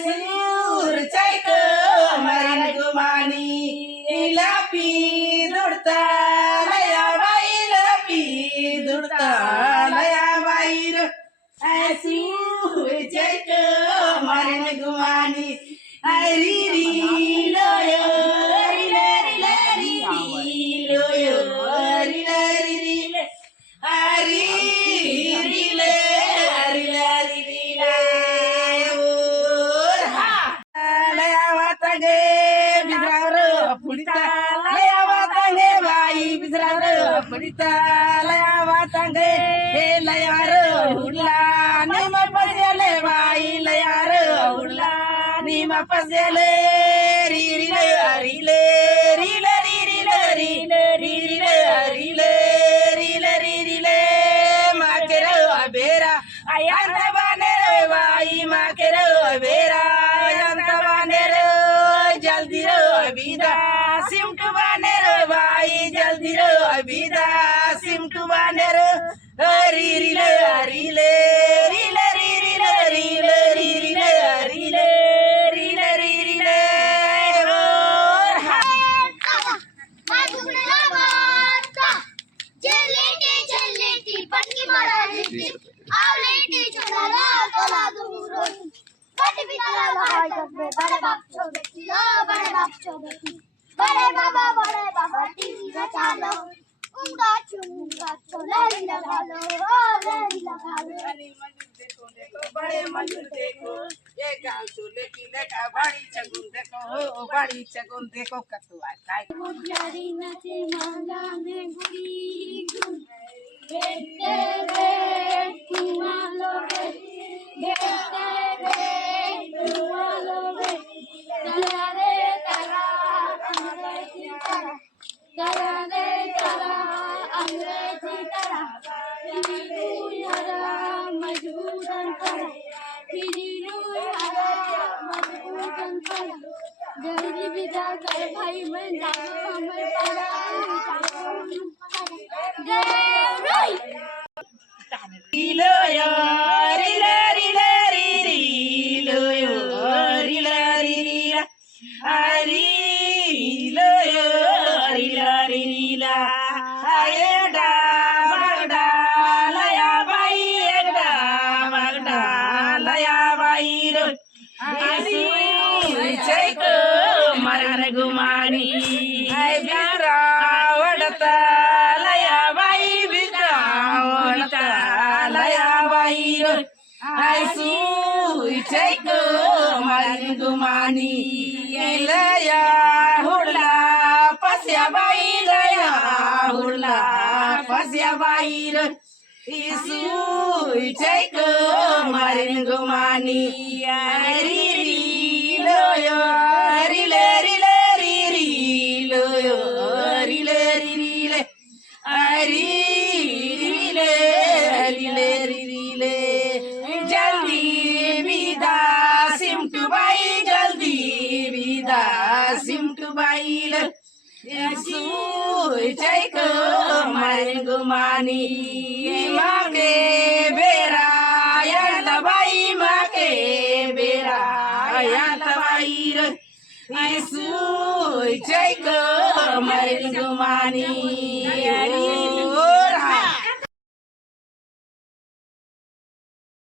सूर चैक मरण गुमानी लापी दुडता लया बाईल पी दुडता लया बाईल सूर चैक मरण गुमानी री री लोयो री री लोयो री री हरी रिले लया वातांगे बिजरावर पुडिता लया वातांगे बाई बिजरावर पुडिता लया वातांगे हे लयार उडला निम पसले बाई लयार उडला निम पसले री रिले रिले रिले रिले रिले रिले रिले रिले रिले माकेर बेरा आयांत बानेर बाई माकेर बेरा आयांत बानेर जल्दी रो अबिदा सिमट बानेर बाई जल्दी रो अबिदा सिमट बानेर हरी रिले रिले रिले रिले रिले रिले रिले रिले रिले बड़े बाबा टीवी बचा लो उंगा चुंगा चोले लगा लो लगा लो बड़े मंजूर देखो ये गाँव चूल्हे की लेका बड़ी चगुन देखो बड़ी चगुन देखो कतुआ काय मुजरी नचे माला में गुड़ी देखते देखती मालो देखते देखती मालो तरा रे तरा अंग्रेजी तरा तरा रे तरा अंग्रेजी तरा हरा मजबूरन तरा हरा मजबूरन तरा जल्दी विदा कर भाई मैं जाऊँ मैं पड़ा रिलो यो रिले रिले रिलो यो रिला रिला हरी लो यो रिला रिला एकदा बगडा लया बाई एकदा बगडा लया बाई रो आसी चैक मरण गुमानी बिगरा वडता लया बाई बिगरा वडता लया बाई रो आसू चैक मरण गुमानी लया हुडला पस्या बाई लया Hudla पस्या by rho issue cheque मरण गुमानी री री लोयो रिले रिले री लोयो रिले रिले हरी रिले रिले रिले जल्दी विदा सिमटू बाई जल्दी विदा सिमटू बाई चैक मरण गुमानी माके बेरा यांत बाई माके बेरा यांत बाई चैक मरण गुमानी